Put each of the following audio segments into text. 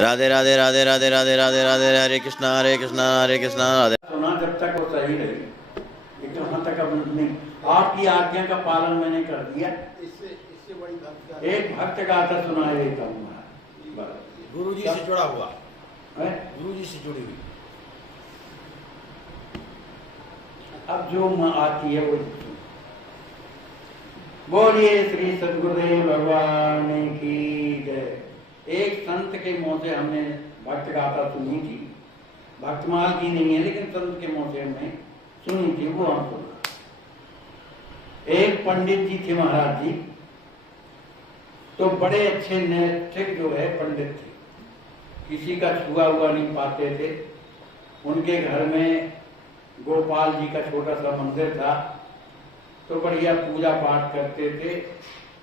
राधे राधे राधे राधे राधे राधे राधे हरे कृष्णा हरे कृष्णा राधे। सुना जब तक वो सही रही, लेकिन वहां तक अब नहीं। आपकी आज्ञा का पालन मैंने कर दिया। इससे बड़ी भक्त एक भक्त गाथा सुना देता हूँ। गुरु जी से जुड़ा हुआ है? गुरु जी से जुड़ी हुई। अब जो आती है वो बोलिए श्री सद्गुरुदेव भगवान की जय। एक संत के मुंह से हमने भक्त गाथा सुनी थी, भक्तमाल की नहीं है लेकिन संत के मुंह से हमने सुनी थी, वो हम सुना। एक पंडित जी थे महाराज जी, तो बड़े अच्छे नैतिक जो है पंडित थे, किसी का छुआ हुआ नहीं पाते थे। उनके घर में गोपाल जी का छोटा सा मंदिर था, तो बढ़िया पूजा पाठ करते थे।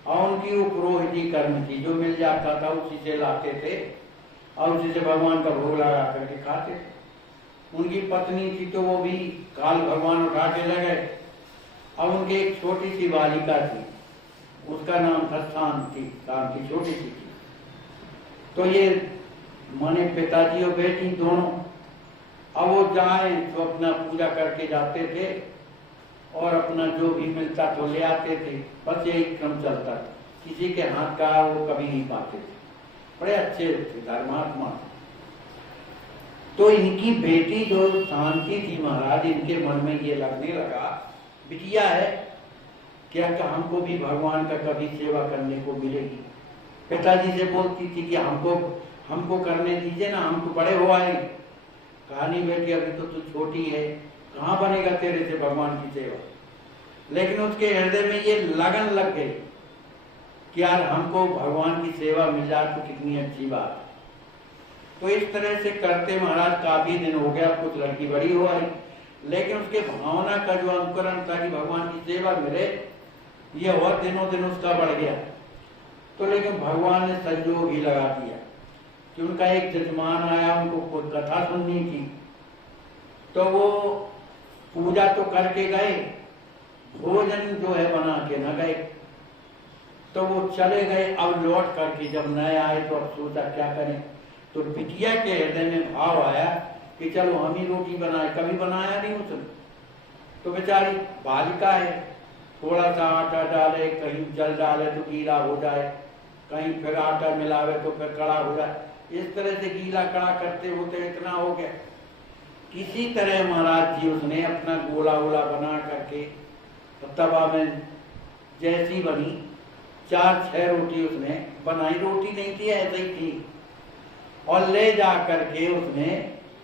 और उनकी वो पुरोहिती कर्म थी, जो मिल जाता था उसी से लाते थे और उसी से भगवान का भोग लगा करके खाते थे। उनकी पत्नी थी तो वो भी काल भगवान उठा के लगे। अब उनकी एक छोटी सी बालिका थी, उसका नाम था शांति। शांति छोटी सी थी। तो ये माने पिताजी और बेटी दोनों, अब वो जाए तो अपना पूजा करके जाते थे और अपना जो भी मिलता तो ले आते थे। बस यही क्रम चलता था, किसी के हाथ का वो कभी नहीं पाते थे। बड़े अच्छे थे, धर्मात्मा। तो इनकी बेटी जो शांति थी महाराज, इनके मन में ये लगने लगा बिटिया है क्या, हमको भी भगवान का कभी सेवा करने को मिलेगी। पिताजी से बोलती थी कि हमको करने दीजिए ना, हम तो बड़े हो आए। कहानी बेटी अभी तो तू छोटी है, कहाँ बनेगा तेरे से भगवान की सेवा। लेकिन उसके हृदय में ये लगन लग गई कि यार हमको भगवान की सेवा मिल जाए तो कितनी अच्छी बात। तो इस तरह से करते महाराज काफी दिन हो गया, कुछ लड़की बड़ी हो आई, लेकिन उसके भावना का जो अंकुरण था कि भगवान की सेवा मिले, ये और दिनों दिन उसका बढ़ गया। तो लेकिन भगवान ने संयोग ही लगा दिया कि उनका एक जजमान आया, उनको कोई कथा सुननी थी। तो वो पूजा तो करके गए, भोजन जो है बना के न गए। तो वो चले गए। अब लौट करके जब नए आए तो अब सोचा क्या करें। तो बिटिया के हृदय में भाव आया कि चलो हम ही रोटी बनाए, कभी बनाया नहीं उसने। तो बेचारी बालिका है, थोड़ा सा आटा डाले, कहीं जल डाले तो गीला हो जाए, कहीं फिर आटा मिलावे तो फिर कड़ा हो जाए। इस तरह से गीला कड़ा करते होते इतना हो गया। किसी तरह महाराज जी उसने अपना गोला वोला बना करके तवा में जैसी बनी, 4-6 रोटी उसने बनाई। रोटी नहीं थी, ऐसे ही थी। और ले जा करके उसने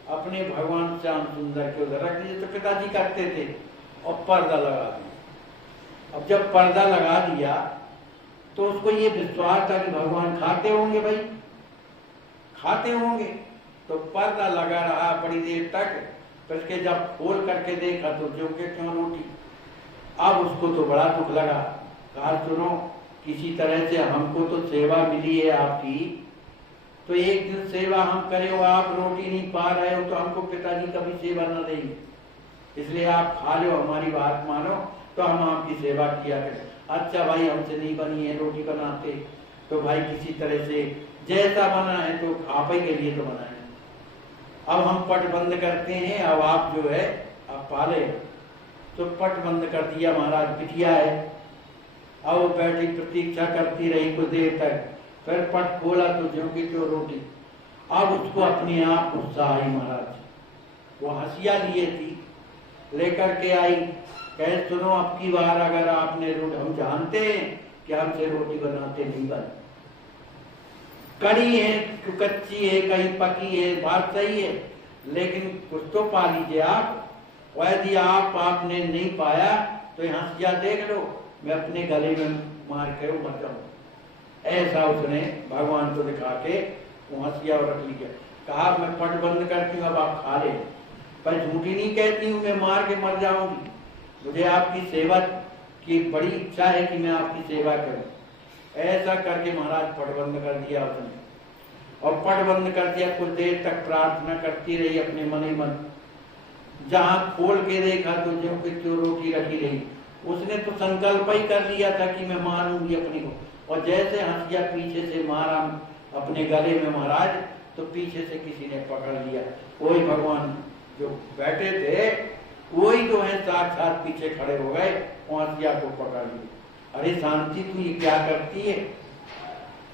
अपने भगवान श्याम सुंदर के उधर रख दिए। तो पिताजी करते थे और पर्दा लगा दिया। अब जब पर्दा लगा दिया तो उसको ये विश्वास था कि भगवान खाते होंगे, भाई खाते होंगे। तो पर्दा लगा रहा बड़ी देर तक। तो इसके जब खोल करके देखा तो जो के क्यों रोटी। अब उसको तो बड़ा दुख लगा। कहा सुनो, किसी तरह से हमको तो सेवा मिली है आपकी, तो एक दिन सेवा हम करें और आप रोटी नहीं पा रहे हो तो हमको पिताजी कभी सेवा न देंगे, इसलिए आप खा लो, हमारी बात मानो तो हम आपकी सेवा किया करें। अच्छा भाई, हमसे नहीं बनी है रोटी बनाते, तो भाई किसी तरह से जैसा बना है तो आप ही के लिए तो बनाए। अब हम पट बंद करते हैं, अब आप जो है अब पाले। तो पट बंद कर दिया महाराज। बिटिया है, अब वो बैठी प्रतीक्षा करती रही कुछ देर तक। फिर पट खोला तो जो की जो रोटी। अब उसको अपने आप गुस्सा आई महाराज। वो हंसिया लिए थी, लेकर के आई, कहे सुनो अब की बार अगर आपने रोटी, हम जानते हैं कि हमसे रोटी बनाते नहीं बन, कड़ी है, कच्ची है, कहीं पकी है, बात सही है, लेकिन कुछ तो पा लीजिए आप। यदि आपने नहीं पाया तो यहाँ से जा देख लो, मैं अपने गले में मार के मर जाऊं। ऐसा उसने भगवान को दिखा के हंसिया और रख लिया। कहा मैं पट बंद करती हूँ, अब आप खा ले, पर झूठी नहीं कहती हूँ मैं मार के मर जाऊंगी। मुझे आपकी सेवा की बड़ी इच्छा है कि मैं आपकी सेवा करूं। ऐसा करके महाराज पट बंद कर दिया उसने। और पट बंद कर दिया, कुछ देर तक प्रार्थना करती रही अपने मन ही मन। जहां खोल के देखा तो जो रोटी रखी रही, उसने तो संकल्प ही कर लिया था कि मैं मारूंगी अपनी को। और जैसे हंसिया पीछे से मारा अपने गले में महाराज, तो पीछे से किसी ने पकड़ लिया। वही भगवान जो बैठे थे वही जो है साक्षात पीछे खड़े हो गए, पहुंचिया को पकड़ लिया। अरे शांति, तू ये क्या करती है?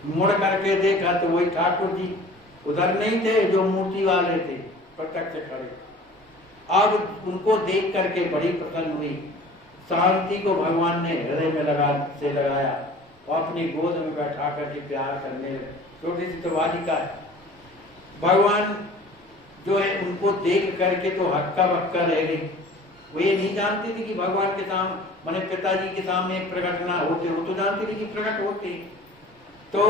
मुड़ करके देखा तो वही ठाकुर जी उधर नहीं थे जो मूर्ति वाले थे, प्रत्यक्ष खड़े। अब उनको देख करके बड़ी प्रसन्न हुई। शांति को भगवान ने हृदय में लगाया और अपनी गोद में बैठा करके प्यार करने लगे। छोटी सी तो बालिका है। भगवान जो है उनको देख करके तो हक्का बक्का रह गई। वो ये नहीं जानती थी कि भगवान के सामने, माने पिताजी के सामने प्रकट ना होते, वो तो जानती थी कि प्रकट होते। तो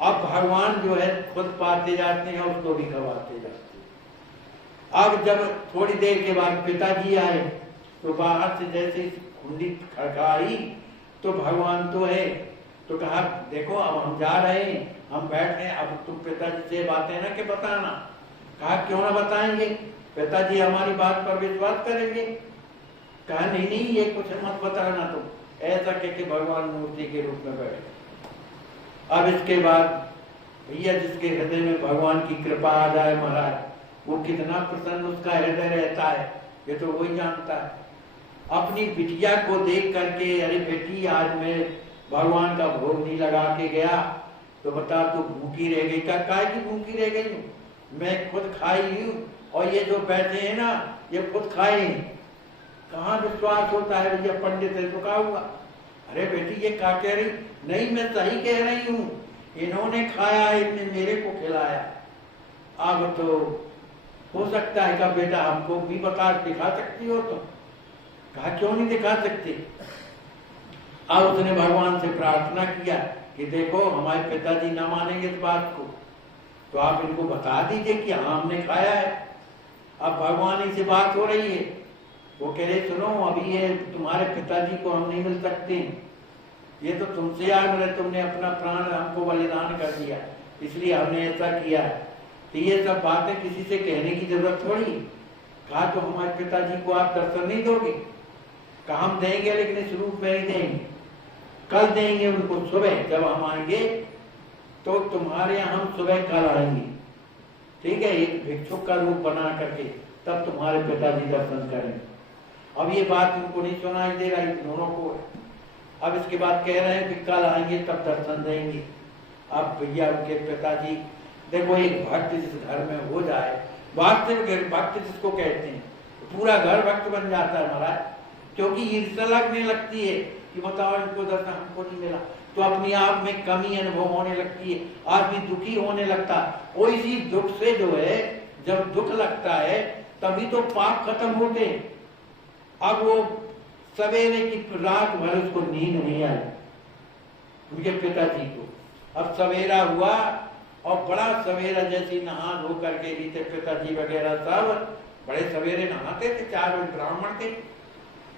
अब भगवान जो है खुद पाते जाते हैं, उसको भी खवाते जाते हैं। अब जब थोड़ी देर के बाद पिताजी आए तो बाहर से जैसे कुंडी खड़काई तो भगवान तो है, तो कहा देखो अब हम जा रहे हैं, हम बैठ गए, अब तुम पिताजी से बातें ना कि बताना। कहा क्यों ना बताएंगे, पिताजी हमारी बात पर विश्वास करेंगे। कहा नहीं नहीं, ये कुछ मत बताना तुम। ऐसा कह के भगवान मूर्ति के रूप में बैठे। अब इसके बाद भैया जिसके हृदय में भगवान की कृपा आ जाए महाराज, वो कितना प्रसन्न उसका हृदय रहता है, ये तो वही जानता है। अपनी बिटिया को देख करके, अरे बेटी आज मैं भगवान का भोग नहीं लगा के गया तो बता तू भूखी रह गई। क्या काय की भूखी रह गई हूँ? मैं खुद खाई हूँ और ये जो बैठे हैं ना ये खुद खाए हैं। कहाँ विश्वास होता है भैया, पंडित है तो क्या हुआ? अरे बेटी ये क्या कह रही? नहीं मैं सही कह रही हूँ, इन्होंने खाया, इनने मेरे को खिलाया। अब तो हो सकता है का बेटा हमको भी बता दिखा सकती हो तो? कहा क्यों नहीं दिखा सकती? अब उसने भगवान से प्रार्थना किया कि देखो हमारे पिताजी ना मानेंगे इस बात को, तो आप इनको बता दीजिए कि हाँ हमने खाया है। अब भगवान ही से बात हो रही है, वो कह रहे सुनो अभी ये तुम्हारे पिताजी को हम नहीं मिल सकते, ये तो तुमसे यार मिले, तुमने अपना प्राण हमको बलिदान कर दिया इसलिए हमने ऐसा किया। तो ये सब बातें किसी से कहने की जरूरत थोड़ी। कहा तो हमारे पिताजी को आप दर्शन नहीं दोगे? कहा हम देंगे लेकिन इस रूप में ही देंगे, कल देंगे उनको सुबह जब हम आएंगे तो तुम्हारे यहाँ हम सुबह कल आएंगे, ठीक है, एक भिक्षुक का रूप बना करके तब तुम्हारे पिताजी दर्शन करेंगे। अब ये बात उनको नहीं सुनाई दे रही दोनों को। अब इसके बाद कह रहे हैं कि कल आएंगे तब दर्शन देंगे। अब भैया उनके पिताजी, देखो एक भक्त जिस घर में हो जाए, वास्तविक भक्त जिसको कहते हैं, पूरा घर भक्त बन जाता है महाराज। क्योंकि ईर्ष्या लगने लगती है कि बताओ इनको दर्शन हमको नहीं मिला, तो अपने आप में कमी अनुभव होने लगती है, आदमी दुखी होने लगता। और इसी दुख से जो है, जब दुख लगता है तभी तो पाप खत्म होते हैं। अब वो सवेरे की रात भर उसको नींद नहीं आई उनके पिताजी को। अब सवेरा हुआ और बड़ा सवेरा जैसे नहा धो करके रीते पिताजी वगैरह सब बड़े सवेरे नहाते थे, 4 बजे ब्राह्मण थे।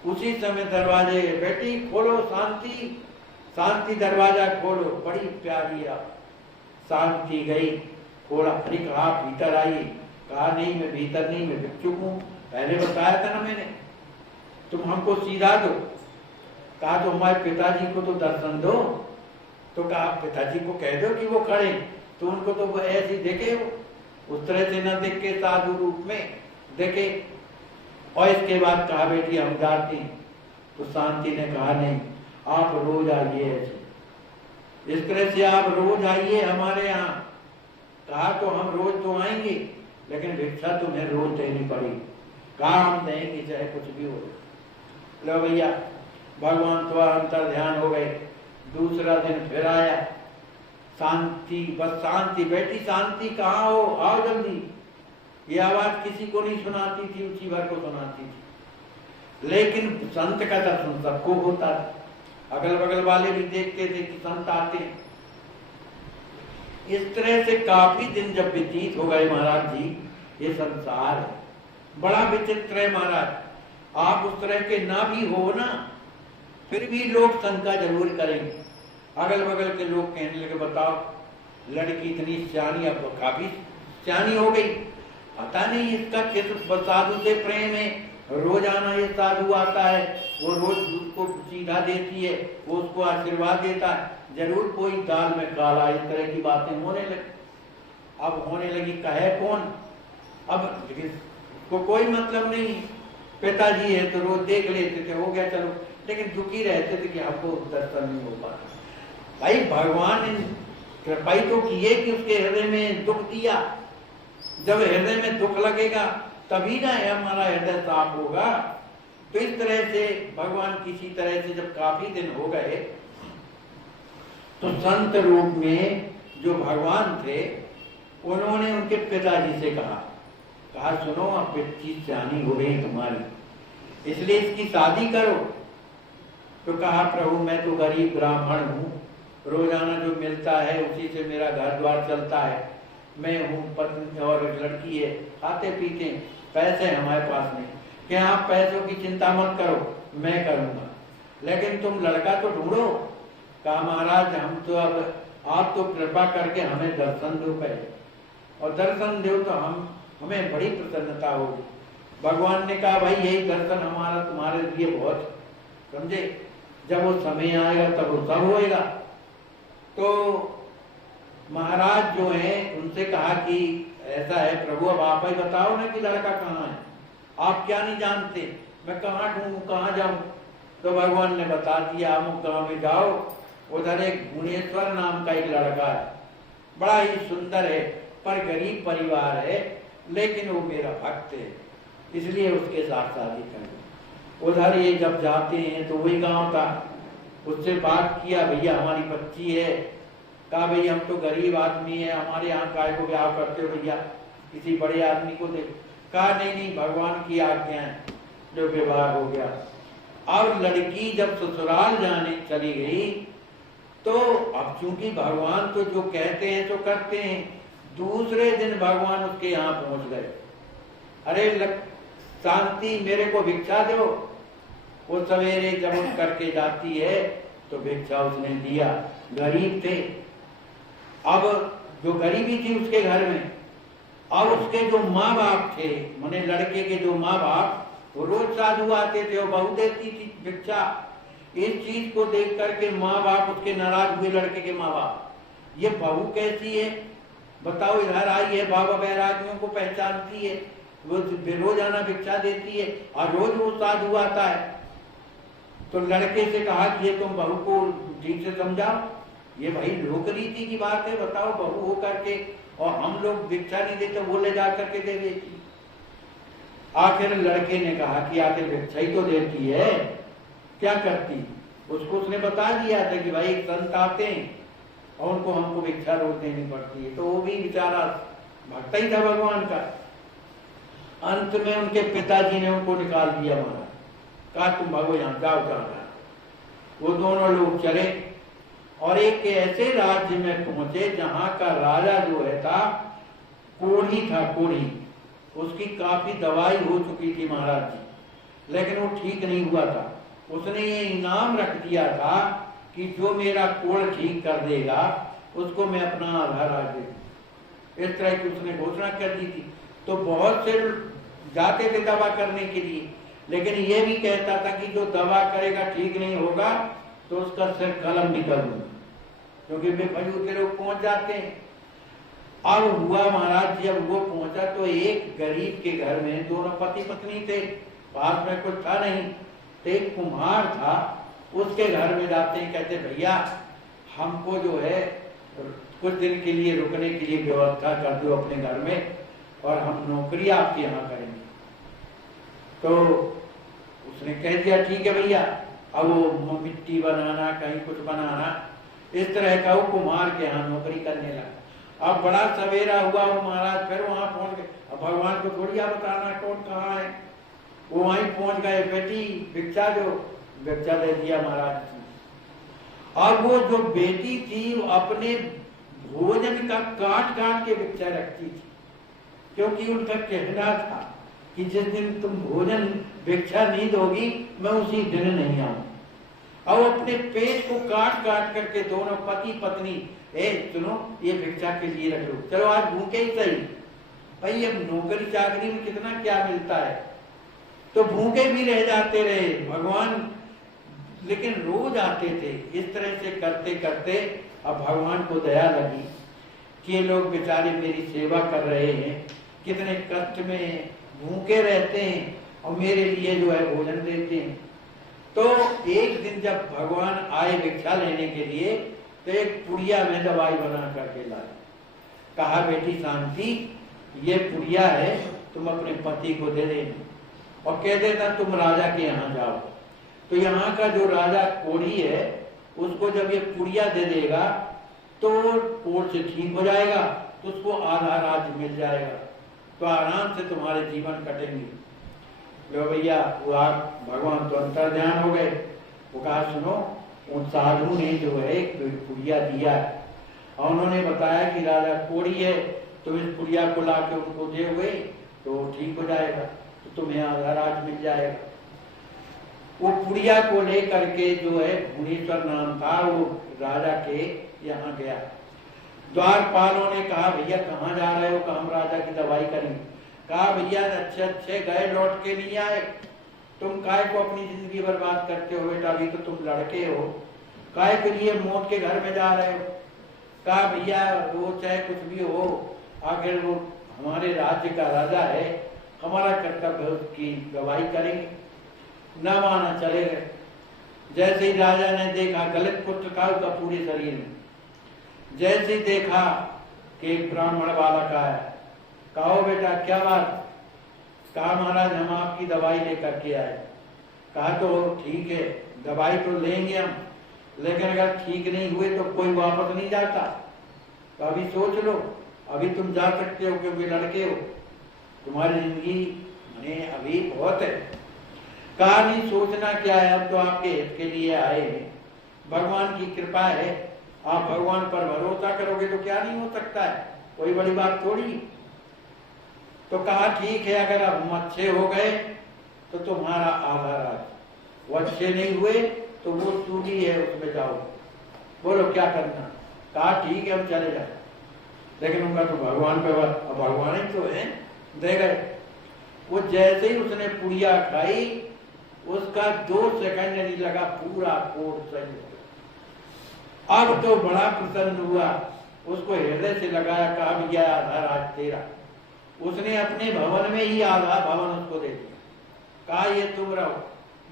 उसी समय दरवाजे, बेटी खोलो शांति, शांति दरवाजा खोलो। बड़ी प्यारी शांति गई, खोला। अरे कहा भीतर आइए। कहा नहीं मैं भीतर नहीं, मैं भिक्षुक हूँ, पहले बताया था ना मैंने, तुम हमको सीधा दो। कहा तो हमारे पिताजी को तो दर्शन दो। तो कहा पिताजी को कह दो कि वो खड़े, तो उनको तो ऐसे देखे, उस तरह से न देख के साधु रूप में देखे। और इसके बाद कहा बेटी हम जाते हैं। तो शांति ने कहा नहीं, आप रोज आइए, ऐसे इस तरह से आप रोज आइए हमारे यहाँ। कहा तो हम रोज तो आएंगे लेकिन भिक्षा तुम्हें रोज देनी पड़ेगी। कहा हम देंगे चाहे कुछ भी हो। लो भैया भगवान तो अंतर ध्यान हो गए। दूसरा दिन फिर आया, शांति, बस शांति, बेटी शांति कहाँ हो, आओ जल्दी। ये आवाज किसी को नहीं सुनाती थी, उसी भर को सुनाती थी। लेकिन संत का दर्शन सबको होता था, अगल बगल वाले भी देखते थे कि संत आते हैं। इस तरह से काफी दिन जब व्यतीत हो गए महाराज जी, ये संसार है बड़ा विचित्र है महाराज। आप उस तरह के ना भी हो ना, फिर भी लोग शंका जरूर करेंगे। अगल बगल के लोग कहने लगे बताओ लड़की इतनी सियानी, अब तो काफी सियानी हो गई, पता नहीं इसका किस साधु से प्रेम है। रोजाना ये साधु आता है, वो रोज उसको सीधा देती है, वो उसको आशीर्वाद देता है। जरूर कोई दाल में काला, इस तरह की बातें होने लगी। अब होने लगी, कहे कौन? अब को कोई मतलब नहीं, पिताजी है तो रोज देख लेते थे, हो गया चलो, लेकिन दुखी रहते थे कि हमको दर्शन नहीं हो पाता। भाई भगवान कृपा तो किए कि उसके हृदय में दुख दिया। जब हृदय में दुख लगेगा तभी ना हमारा हृदय साफ होगा। तो इस तरह से भगवान किसी तरह से जब काफी दिन हो गए तो संत रूप में जो भगवान थे उन्होंने उनके पिताजी से कहा सुनो, अब बच्ची सियानी हो गई तुम्हारी, इसलिए इसकी शादी करो। तो कहा प्रभु मैं तो गरीब ब्राह्मण हूँ, रोजाना जो मिलता है उसी से मेरा घर द्वार चलता है, मैं हूँ पत्नी और लड़की है, खाते पीते, पैसे हमारे पास नहीं। कि आप पैसों की चिंता मत करो, मैं करूँगा, लेकिन तुम लड़का तो ढूंढो। कहा महाराज हम तो अब आप तो कृपा करके हमें दर्शन दो पहले, और दर्शन दो तो हमें बड़ी प्रसन्नता होगी। भगवान ने कहा भाई यही दर्शन हमारा तुम्हारे लिए बहुत, समझे, जब वो समय आएगा तब वो सब होएगा। तो महाराज जो है उनसे कहा कि ऐसा है प्रभु, अब आप ही बताओ ना कि लड़का कहाँ है, आप क्या नहीं जानते, मैं कहाँ ढूंढूं, कहाँ जाऊं? तो भगवान ने बता दिया अमुक गांव में जाओ, उधर एक गुणेश्वर नाम का एक लड़का है, बड़ा ही सुंदर है, पर गरीब परिवार है, लेकिन वो मेरा भक्त है, इसलिए उसके साथ शादी करो। उधर ये जब जाते हैं तो वही गांव था, उससे बात किया भैया हमारी बच्ची है। कहा भैया हम तो गरीब आदमी है, हमारे यहाँ काय को ब्याह करते हो भैया, किसी बड़े आदमी को दे। कहा नहीं भगवान की आज्ञा है, जो विवाह हो गया। अब लड़की जब ससुराल जाने चली गई तो अब चूंकि भगवान तो जो कहते हैं तो करते हैं, दूसरे दिन भगवान उसके यहाँ पहुंच गए। अरे शांति मेरे को भिक्षा दो। वो सवेरे जब उठ करके जाती है तो भिक्षा उसने दिया, गरीब थे। अब जो गरीबी थी उसके घर में, अब उसके जो माँ बाप थे, माने लड़के के जो माँ बाप, वो रोज साधु आते थे, वो बहू देती थी भिक्षा। इस चीज को देख करके माँ बाप उसके नाराज हुए, लड़के के माँ बाप, ये बहू कैसी है बताओ, इधर आई है, बाबा बैरागियों को पहचानती है, वो रोजाना भिक्षा देती है और रोज वो साधु आता है। तो लड़के से कहा कि ये तुम बहू को ठीक से समझाओ, ये भाई लोक रीति की बात है, बताओ बहू हो करके और हम लोग भिक्षा नहीं देते, वो ले जा करके दे देती। आखिर लड़के ने कहा कि आखिर भिक्षा ही तो देती है, क्या करती? उसको उसने बता दिया था कि भाई संत आते हैं और उनको हमको भिक्षा रोज देनी पड़ती है। तो वो भी बेचारा भक्त ही था भगवान का। अंत में उनके पिताजी ने उनको निकाल दिया महाराज, कहा तुम भागो यहाँ, जाओ जाओ। वो दोनों लोग चले और एक ऐसे राज्य में पहुंचे जहां का राजा जो है था कोढ़ी था, कोढ़ी। उसकी काफी दवाई हो चुकी थी महाराज जी, लेकिन वो ठीक नहीं हुआ था। उसने ये इनाम रख दिया था कि जो मेरा कोढ़ ठीक कर देगा उसको मैं अपना आधा राज दे दूं। इस तरह की उसने घोषणा कर दी थी। तो बहुत से जाते थे दवा करने के लिए, लेकिन ये भी कहता था कि जो दवा करेगा ठीक नहीं होगा तो उसका सिर कलम निकल दूंगा, क्योंकि बेफजूल के लोग पहुंच जाते हैं। अब हुआ महाराज जब वो पहुंचा तो एक गरीब के घर में दोनों पति पत्नी थे, पास में कुछ था नहीं, तो एक कुम्हार था, उसके घर में जाते हैं, कहते भैया हमको जो है कुछ दिन के लिए रुकने के लिए व्यवस्था कर दो अपने घर में और हम नौकरी आपके यहाँ करेंगे। तो उसने कह दिया ठीक है भैया। अब वो मिट्टी बनाना, कहीं कुछ बनाना, इस तरह का वो कुम्हार के यहाँ नौकरी करने लगा। अब बड़ा सवेरा हुआ वो महाराज फिर वहां पहुंच गए। अब भगवान को थोड़ी बताना कौन कहाँ है, वो वहीं पहुंच गए। बेटी भिक्षा दो, भिक्षा दे दिया महाराज ने। और वो जो बेटी थी वो अपने भोजन का काट काट के भिक्षा रखती थी, क्योंकि उनका कहना था कि जिस दिन तुम भोजन भिक्षा नहीं दोगी मैं उसी दिन नहीं आऊं। और अपने पेट को काट काट करके दोनों पति पत्नी, सुनो ये भिक्षा के लिए रख लो, चलो आज भूखे ही सही। भाई अब नौकरी चाकरी में कितना क्या मिलता है, तो भूखे भी रह जाते रहे। भगवान लेकिन रोज आते थे। इस तरह से करते करते अब भगवान को दया लगी कि ये लोग बेचारे मेरी सेवा कर रहे हैं, कितने कष्ट में भूखे रहते हैं और मेरे लिए जो है भोजन देते हैं। तो एक दिन जब भगवान आए भिक्षा लेने के लिए तो एक पुड़िया में दवाई बना करके लाए। कहा बेटी शांति, ये पुड़िया है, तुम अपने पति को दे देना और कह देना तुम राजा के यहाँ जाओ। तो यहाँ का जो राजा कोढ़ी है उसको जब ये पुड़िया दे देगा तो कोढ़ से ठीक हो जाएगा, तो उसको आधा राज्य मिल जाएगा, तो आराम से तुम्हारे जीवन कटेंगे। लो भैया, वो आप भगवान तो अंतर ध्यान हो गए। वो कहा सुनो, उन साधु ने जो है एक पुड़िया दिया है और उन्होंने बताया कि राजा कोढ़ी है, तुम इस पुड़िया को ला के उनको दे हुए तो ठीक हो जाएगा, तो तुम्हें आधा राज मिल जाएगा। वो पुड़िया को लेकर के जो है भुवनेश्वर नाम था, वो राजा के यहाँ गया। द्वारपालों ने कहा भैया कहाँ जा रहे हो, हम राजा की दवाई करेंगे। कहा भैया अच्छे अच्छे गए लौट के नहीं आए, तुम काहे को अपनी जिंदगी बर्बाद करते हो बेटा, अभी तो तुम लड़के हो, काहे के लिए मौत के घर में जा रहे हो। कहा भैया वो चाहे कुछ भी हो, आखिर वो हमारे राज्य का राजा है, हमारा कर्तव्य है उसकी दवाई करेंगे। न माना, चले गए। जैसे ही राजा ने देखा गलत पुत्र था उसका पूरे शरीर में, जैसे ही देखा कि ब्राह्मण बालक आया, कहो बेटा क्या बात। कहा महाराज हम आपकी दवाई लेकर के आए। कहा तो ठीक है, दवाई तो लेंगे हम, लेकिन अगर ठीक नहीं हुए तो कोई वापस नहीं जाता, तो अभी सोच लो, अभी तुम जा सकते हो क्योंकि लड़के हो, तुम्हारी जिंदगी मैंने अभी बहुत है। कहा नहीं सोचना क्या है, अब तो आपके हित के लिए आए हैं, भगवान की कृपा है, आप भगवान पर भरोसा करोगे तो क्या नहीं हो सकता है, कोई बड़ी बात थोड़ी। तो कहा ठीक है, अगर अब हम अच्छे हो गए तो तुम्हारा आधा राज, वो अच्छे नहीं हुए तो वो चूड़ी है उसमें जाओ, बोलो क्या करना। कहा ठीक है हम चले जाए, लेकिन उनका तो भगवान पे भगवान ही तो है, दे गए। वो जैसे ही उसने पुड़िया खाई उसका 2 सेकंड नहीं लगा, पूरा कोट सही हो गया। अब तो बड़ा प्रसन्न हुआ, उसको हृदय से लगाया, कहा भैया आधा राज तेरा। उसने अपने भवन में ही आधा भवन उसको दे दिया, कहा ये तुम रहो,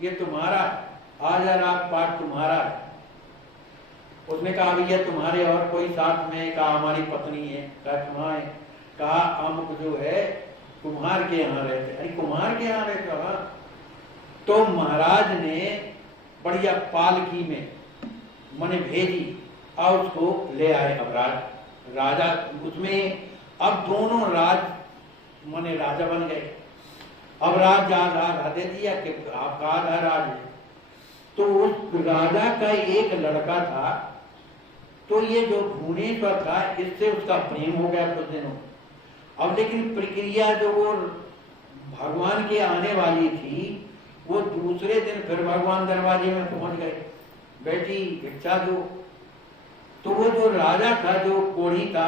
ये तुम्हारा, आधा राज पाठ तुम्हारा है। उसने कहा भैया तुम्हारे और कोई साथ में? कहा हमारी पत्नी है। कहा कहाँ है? कहा अमुक जो है कुम्हार के यहाँ रहते। अरे कुम्हार के यहाँ रहते? हाँ। तो महाराज ने बढ़िया पालकी में मने भेजी और उसको ले आए। अब राजा उसमें अब दोनों राज मने राजा बन गए। अब राज आधा दे दिया कि आपका आधा राज है। तो उस राजा का एक लड़का था, तो ये जो भुवनेश्वर था इससे उसका प्रेम हो गया कुछ दिनों। अब लेकिन प्रक्रिया जो वो भगवान के आने वाली थी, वो दूसरे दिन फिर भगवान दरवाजे में पहुंच गए, बेटी भिक्षा दो। तो वो जो राजा था, जो कोढ़ी था,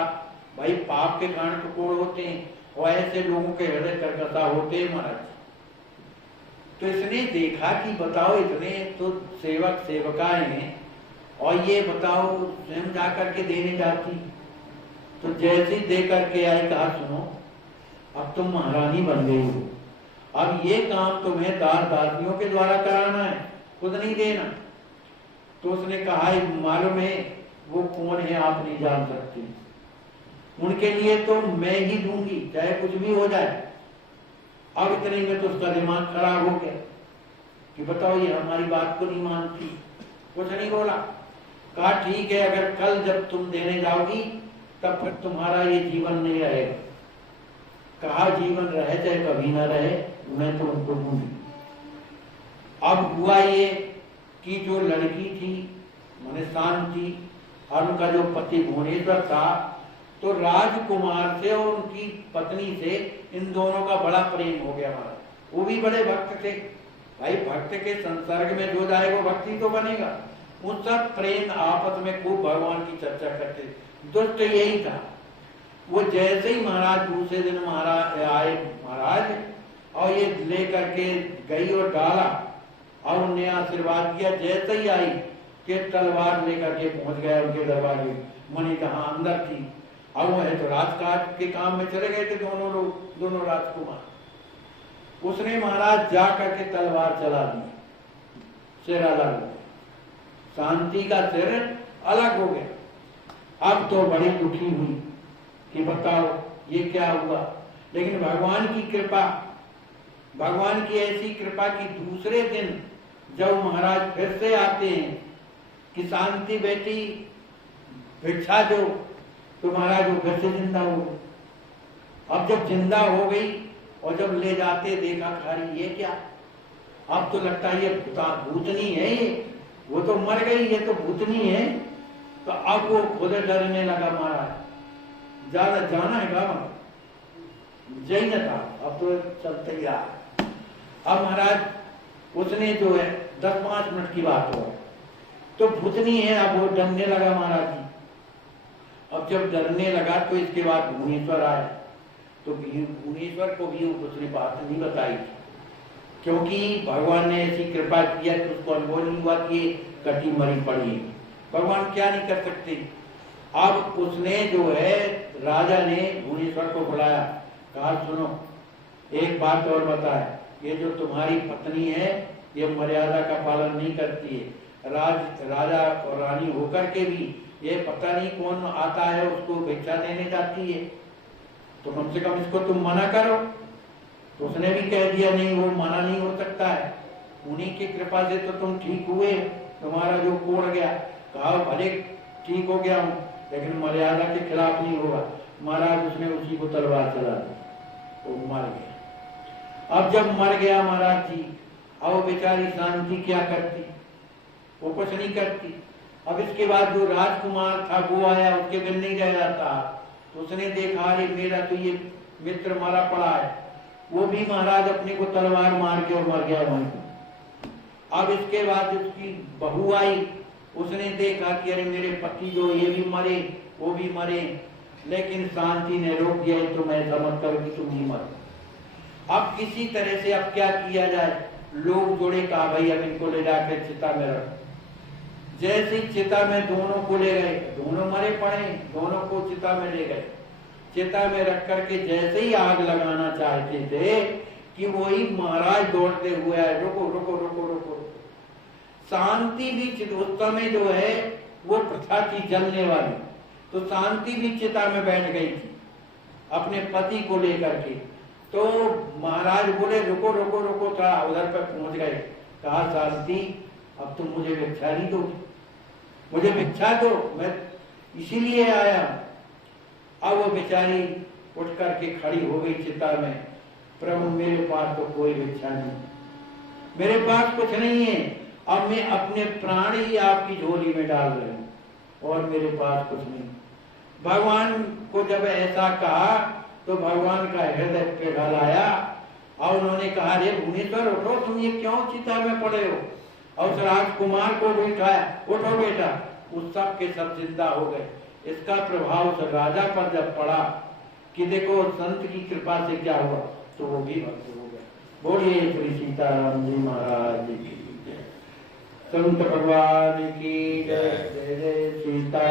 भाई पाप के कारण तो कोढ़ होते हैं और ऐसे लोगों के हृदय कर्कशा होते हैं महाराज। तो इसने देखा कि बताओ इतने तो सेवक सेवकाएं हैं और ये बताओ स्वयं जा करके देने जाती। तो जैसे ही दे करके आई, कहा सुनो अब तुम महारानी बन गई हो, अब ये काम तुम्हें दास दासियों के द्वारा कराना है, खुद नहीं देना। तो उसने कहा मालूम है वो कौन है, आप नहीं जान सकते, उनके लिए तो मैं ही दूंगी चाहे कुछ भी हो जाए। अब इतने में तो उसका दिमाग खराब हो गया कि बताओ ये हमारी बात को नहीं मानती, कुछ नहीं बोला। कहा ठीक है, अगर कल जब तुम देने जाओगी तब फिर तुम्हारा ये जीवन नहीं रहेगा। कहा जीवन रहे चाहे कभी ना रहे, मैं तो उनको दूंगी। अब हुआ ये कि जो लड़की थी मैंने शांति और उनका जो पति भुवनेश्वर था, तो राजकुमार से और उनकी पत्नी से इन दोनों का बड़ा प्रेम हो गया हमारा। वो भी बड़े भक्त थे भाई, भक्त के संसर्ग में जो जाएगा भक्ति तो बनेगा। उन सब प्रेम आपस में खूब भगवान की चर्चा करते। दुष्ट यही था, वो जैसे ही महाराज दूसरे दिन महाराज आए महाराज और ये लेकर के गई और डाला और उन्हें आशीर्वाद किया। जैसे ही आई कि तलवार लेकर के पहुंच गया उनके दरबार में। मणि कहाँ अंदर थी, अब वो है तो राजकाज के काम में चले गए थे दोनों लोग, दोनों राजकुमार। उसने महाराज जा करके तलवार चला दी, सिर अलग हो गया, शांति का सिर अलग हो गया। अब तो बड़ी दुखी हुई कि बताओ ये क्या हुआ। लेकिन भगवान की कृपा, भगवान की ऐसी कृपा कि दूसरे दिन जब महाराज फिर से आते हैं कि शांति बेटी भिक्षा दो, तो महाराज वो घर से जिंदा हो गई। अब जब जिंदा हो गई और जब ले जाते देखा खारी ये क्या, अब तो लगता है ये भूतनी है, ये वो तो मर गई, ये तो भूतनी है। तो अब वो खुद डरने लगा महाराज, ज्यादा जाना है गाँव जय न था, अब तो चलते ही रहा। अब महाराज उसने जो है 10-5 मिनट की बात हो तो भूतनी है, अब वो डरने लगा महाराज जी। अब जब डरने लगा तो इसके बाद भुवनेश्वर आए, तो भुवनेश्वर को भी उसने बात नहीं बताई, क्योंकि भगवान ने ऐसी कृपा किया कि उसको अनुभव नहीं हुआ कि कटी मरी पड़ी। भगवान क्या नहीं कर सकते। अब उसने जो है राजा ने भुवनेश्वर को बुलाया, कहा सुनो एक बात और बताए, ये जो तुम्हारी पत्नी है ये मर्यादा का पालन नहीं करती है, राजा और रानी होकर के भी ये पता नहीं कौन आता है उसको भिक्षा देने जाती है, तो कम से कम इसको तुम मना करो। तो उसने भी कह दिया नहीं, वो मना नहीं हो सकता है, उन्हीं की कृपा से तो तुम ठीक हुए, तुम्हारा जो कोड़ गया। कहा भले ठीक हो गया हूं, लेकिन मर्यादा के खिलाफ नहीं होगा। महाराज उसने उसी को तलवार चला दी, तो मर गया। अब जब मर गया महाराज जी, अब बेचारी शांति क्या करती, वो कुछ नहीं करती। अब इसके बाद जो राजकुमार था वो आया, उसके बिन नहीं रह जाता, तो उसने देखा अरे मेरा तो ये मित्र मारा पड़ा है, वो भी महाराज अपने को तलवार मार के और मर गया वहीं। अब इसके बाद उसकी बहू आई, उसने देखा कि अरे मेरे पति जो ये भी मरे वो भी मरे, लेकिन शांति ने रोक दिया, तो मैं समझ कर कि तुम ही मर। अब किसी तरह से अब क्या किया जाए, लोग जोड़े, कहा भाई अब इनको ले जाकर चिता में रख। जैसे चिता में दोनों को ले गए, दोनों मरे पड़े, दोनों को चिता में ले गए। चिता में रख करके जैसे ही आग लगाना चाहते थे कि वही महाराज दौड़ते हुए आए, रुको रुको रुको रुको। शांति भी उस समय जो है वो प्रथा थी जलने वाली, तो शांति भी चिता में बैठ गई थी अपने पति को लेकर के। तो महाराज बोले रुको रुको रुको, थोड़ा उधर पर पहुंच गए। कहा शांति अब तुम मुझे भिक्षा नहीं दो, मुझे भिक्षा दो, मैं इसीलिए आया। अब वो बेचारी उठ करके खड़ी हो गई चिता में, प्रभु मेरे पास तो कोई भिक्षा नहीं, मेरे पास कुछ नहीं है, अब मैं अपने प्राण ही आपकी झोली में डाल रही हूं और मेरे पास कुछ नहीं। भगवान को जब ऐसा कहा तो भगवान का हृदय पिघल आया और उन्होंने कहा रे भुवनेश्वर उठो, तुम ये क्यों चिता में पड़े हो। और उस राजकुमार को भी उठाया, उठो बेटा, उस सब के सब जिंदा हो गए। इसका प्रभाव उस राजा पर जब पड़ा कि देखो संत की कृपा से क्या हुआ, तो वो भी भक्त हो गए। बोलिए श्री सीताराम जी महाराज की जय, संत भगवान की जय, जय जय सीता।